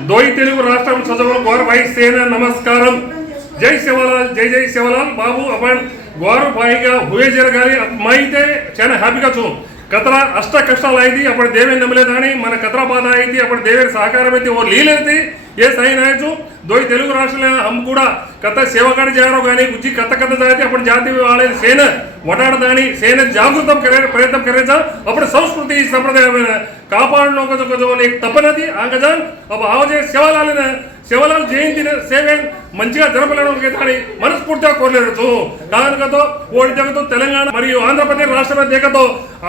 దోయి తెలుగు రాష్ట్రం చదువుల గోరభాయి సేన నమస్కారం. జై శివలాల్ జై జై శివలాల్. బాబు అపాన్ గోరభాయిగా హుయే జరగాలి అయితే చాలా హ్యాపీగా చూ కథల అష్ట కష్టాలు అయింది అప్పుడు దేవేని నమ్మలేదని మన కథల బాధ అయింది అప్పుడు దేవేని సహకారం అయితే ఓ లీలైతే ఏ సైన్ ఆయచ్చు దోయి తెలుగు రాష్ట్రాల హమ్ కూడా గత సేవకాడి చేయడం కానీ ఉచి కథ కథ జరిగితే అప్పుడు జాతి వాళ్ళ సేన ಒಡಾಡದಾಣಿ ಸೇನೆ ಜಾಗೃತ ಪ್ರಯತ್ನ ಕರೆದ ಅಪಡ ಸಂಸ್ಕೃತಿ ಸಂಪ್ರದಾಯ ಕಾಪಾಡೋ ತಪ್ಪನದಿ ಹಂಗಜಾನ್ ಅವ ಆವಜೆ ಸೇವಾಲಾಲಿನ ಸೇವಾಲಾಲ್ ಜಯಂತಿನ ಸೇವೆ మంచిగా జరపలేడానికి జరపలేడని మనస్ఫూర్తిగా కోరలేదు కారణంతో ఓడితేగతో తెలంగాణ మరియు ఆంధ్రప్రదేశ్ రాష్ట్ర దేకతో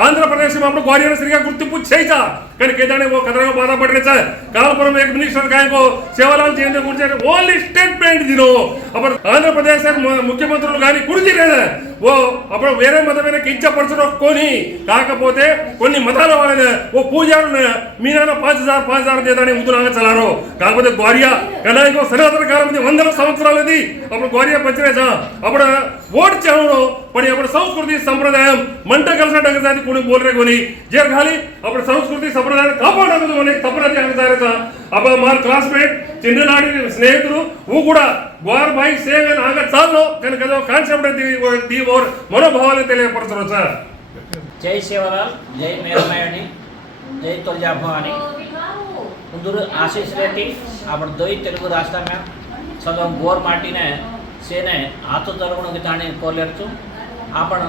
ఆంధ్రప్రదేశ్ అప్పుడు గ్వాలియర్ సరిగా గుర్తింపు చేశా కానీ కేదాని ఓ కథగా బాధపడిన సార్. కాలపురం ఏక మినిస్టర్ కాయకు సేవలాలు చేయండి గురించి ఓన్లీ స్టేట్మెంట్ దిను. అప్పుడు ఆంధ్రప్రదేశ్ ముఖ్యమంత్రులు కానీ గురించి లేదా. ఓ అప్పుడు వేరే మతమైన కించపరచడం కొని కాకపోతే కొన్ని మతాల వాళ్ళ ఓ పూజారు మీ నాన్న పాంచదారు పాంచదారు చేద్దాని ముందు నాగ చలారు కాకపోతే గ్వారియా కళాయికో సనాతన కాలం వందల సంవత్సరాలు సంవత్సరాలది. అప్పుడు గౌరవ పంచవేశ. అప్పుడు ఓటు ఓడిచ్చాము మరి అప్పుడు సంస్కృతి సంప్రదాయం మంట కలిసినట్టు సాధి కూడి బోలరే కొని జరగాలి అప్పుడు సంస్కృతి సంప్రదాయం కాపాడదు అనే తప్పనది అంగసారత అప్పుడు మా క్లాస్మేట్ చిన్ననాటి స్నేహితులు ఊ కూడా గోర్ బాయ్ సేవ్ అని ఆగ చాలు కనుక కాన్సెప్ట్ దీ ఓర్ మనోభావాలు తెలియపడుతున్నారు సార్. జై శివరాల్ జై మేరమయని జై తొలిజాభవాని. ముందు ఆశీష్ రెడ్డి అప్పుడు దొయ్ తెలుగు రాష్ట్రంగా સગમ ગોર માટીને સેને હાથો તરવણું તાણે કોલેરચું આપણ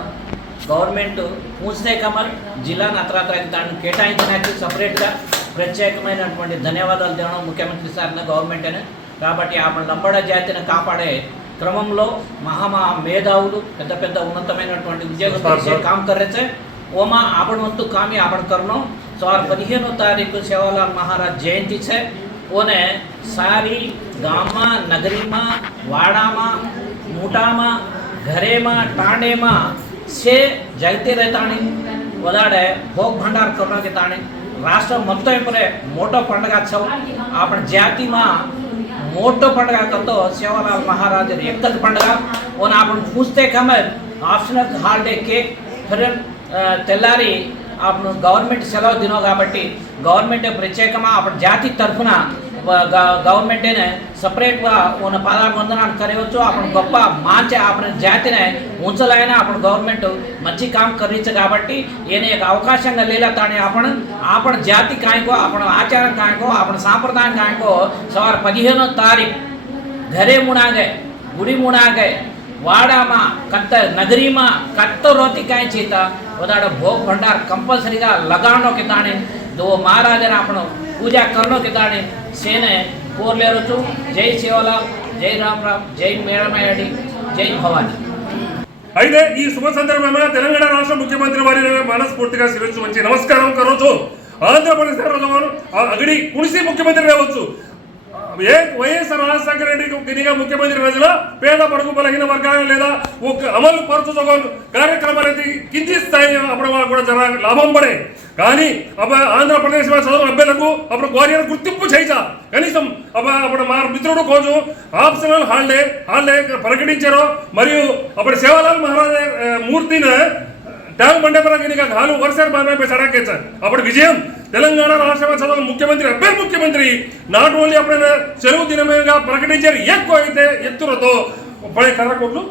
గవర్నమెంట్ పూస్తే కమల్ జిల్లా నత్రాత్రాకి తాను కేటాయించినట్టు సపరేట్గా ప్రత్యేకమైనటువంటి ధన్యవాదాలు తినడం ముఖ్యమంత్రి సార్ని గవర్నమెంట్ అని కాబట్టి ఆపణ లంబడ జాతిని కాపాడే క్రమంలో మహామహా మేధావులు పెద్ద పెద్ద ఉన్నతమైనటువంటి ఉద్యోగస్తులు సార్, సార్. કામ કરે છે ઓમાં આપણું કામ એ આપણે કરનો સવાર પંદરમી તારીખ સેવાલાલ મહારાજ લોકોને સારી ગામમાં, નગરીમાં, વાડામાં, મોટામાં, ઘરેમાં, ટાંડેમાં છે જાતે રહેતાણી વધારે ભોગ ભંડાર કરવાથી તાણી. રાષ્ટ્ર મંતવ્યપરે મોટો పండగోత్సవం આપણે જાતિમાં મોટો పండగ કરતો સેવાલાલ મહારાજ એક જ పండగ ઓન આપણે પૂછતે ખમે ઓપ્શનલ હાલડે કેક ફરન తెల్లారి అప్పుడు గవర్నమెంట్ సెలవు దినం కాబట్టి గవర్నమెంట్ ప్రత్యేకమా? అప్పుడు జాతి తరఫున గవర్నమెంటేనే సపరేట్గా ఉన్న పదహారు వందలు కరవచ్చు. అప్పుడు గొప్ప మార్చి అప్పుడు జాతినే ఉంచలైనా? అప్పుడు గవర్నమెంట్ మంచి కామ్ కరించు కాబట్టి ఏనే అవకాశంగా లేదా తానే ఆపణ ఆపణ జాతి కాయకో ఆపణ ఆచారం కాయకో ఆపణ సాంప్రదాయం కాయకో సవారు పదిహేనో తారీఖు ఘరే ముడాగే గుడి ముడాగే వాడామా కత్త నగరీమా కత్త రోతి కాయ చేత ਉਹਦਾ ਜਿਹੜਾ ਭੋਗ ਭੰਡਾਰ ਕੰਪਲਸਰੀ ਦਾ ਲਗਾਣੋ ਕਿਦਾਣੇ ਦੋ ਮਹਾਰਾਜਾ આપણો પૂજા કરનો કિદાણે સેને కోరలేరొచ్చు జై శివలాల్ జై రామరామ్ జై మేడమయాడి జై భవాని అయితే ఈ శుభ సందర్భంలో తెలంగాణ రాష్ట్ర ముఖ్యమంత్రి వారి మనస్ఫూర్తిగా శిరస్సు మంచి నమస్కారం కరోచు ఆంధ్రప్రదేశ్ రోజు అగడి కుడిసి ముఖ్యమంత్రి రావచ్చు ఏ వైఎస్ఆర్ రాజశేఖర రెడ్డికి ముఖ్యమంత్రి రోజులో పేద పడుకు బలహీన వర్గాలు లేదా అమలు పరచుతో కార్యక్రమాలు కింది స్థాయి అప్పుడు వాళ్ళకు కూడా జర లాభం పడే. కానీ అప్పుడు ఆంధ్రప్రదేశ్ చదువు అబ్బాయిలకు అప్పుడు గోరియర్ గుర్తింపు చేయ కనీసం అప్పుడు మా మిత్రుడు కొంచెం ఆప్షనల్ హాలిడే హాలిడే ప్రకటించారు మరియు అప్పుడు సేవాలాల్ మహారాజ్ మూర్తిని ట్యాంక్ బండేపరాకి హాలు వరుసారి బాగా సడాకేచ్చారు అప్పుడు విజయం తెలంగాణ రాష్ట్ర చదువు ముఖ్యమంత్రి అభ్యర్థి ముఖ్యమంత్రి నాట్ ఓన్లీ అప్పుడు సెలవు దినమేగా ప్రకటించారు ఎక్కువ అయితే ఎత్తులతో పడే కర్ర కోట్లు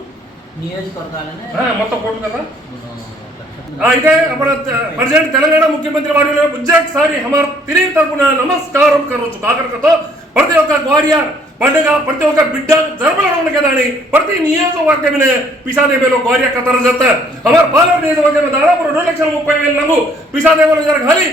నియోజకవర్గాలనే ఆ, మొత్తం కోట్లు కదా ఆ, అయితే అప్పుడు ప్రజెంట్ తెలంగాణ ముఖ్యమంత్రి వారిలో ఉజ్జాక్సారి హమార్ తిరిగి తరపున నమస్కారం కరోచు కాకరకతో ప్రతి ఒక్క గ్వారియర్ పండుగ ప్రతి ఒక్క బిడ్డ జరపడం కదా అని ప్రతి నియోజకవర్గమైన పిసాదేవిలో గ్వారియా కథలు జత హమార్ పాలర్ నియోజకవర్గం దాదాపు రెండు లక్షల ముప్పై వేల నంగు పిసాదేవిలో జరగాలి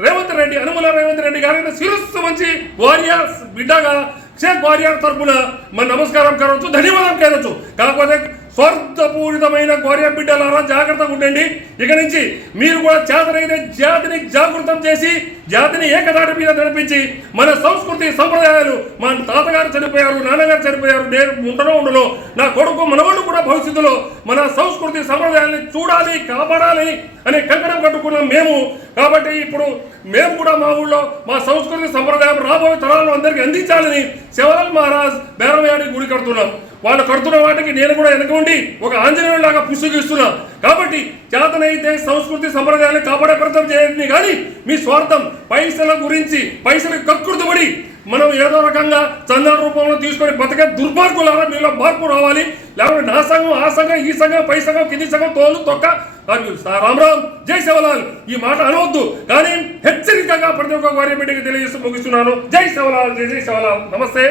రేవంత్ రెడ్డి అనుమల రేవంత్ రెడ్డి గారి శిరస్సు మంచి వారియర్స్ బిడ్డగా షేక్ వారియర్ తరపున మన నమస్కారం కావచ్చు ధన్యవాదం కావచ్చు కాకపోతే స్వార్థపూరితమైన గౌరవ బిడ్డలారా జాగ్రత్తగా ఉండండి. ఇక నుంచి మీరు కూడా చేతనైతే జాతిని జాగృతం చేసి జాతిని ఏకదాటి మీద నడిపించి మన సంస్కృతి సంప్రదాయాలు మా తాతగారు చనిపోయారు నాన్నగారు చనిపోయారు నేను ఉండనో ఉండలో నా కొడుకు మనవాళ్ళు కూడా భవిష్యత్తులో మన సంస్కృతి సంప్రదాయాన్ని చూడాలి కాపాడాలి అనే కంకణం కట్టుకున్నాం మేము. కాబట్టి ఇప్పుడు మేము కూడా మా ఊళ్ళో మా సంస్కృతి సంప్రదాయం రాబోయే తరాలను అందరికీ అందించాలని శివరాజ్ మహారాజ్ బేరమయాడి గుడి కడుతున్నాం. వాళ్ళు కడుతున్న వాటికి నేను కూడా వెనక ఉండి ఒక ఆంజనేయులాగా పుస్తకిస్తున్నా కాబట్టి చేతనైతే సంస్కృతి సంప్రదాయాన్ని కాపాడే ప్రయత్నం చేయండి. కానీ మీ స్వార్థం పైసల గురించి పైసలు కక్కుర్తుబడి మనం ఏదో రకంగా చందా రూపంలో తీసుకొని బతికే దుర్మార్గులారా మీలో మార్పు రావాలి. లేకపోతే నా సంఘం ఆ సంఘం ఈ సంఘం పై సంఘం కింది సంఘం తోలు తొక్క రామరామ్ రామ్ రామ్ జై శివలాల్ ఈ మాట అనవద్దు. కానీ హెచ్చరికగా ప్రతి ఒక్క వారి బిడ్డకి తెలియజేస్తూ ముగిస్తున్నాను. జై శివలాల్ జై జై శివలాల్. నమస్తే.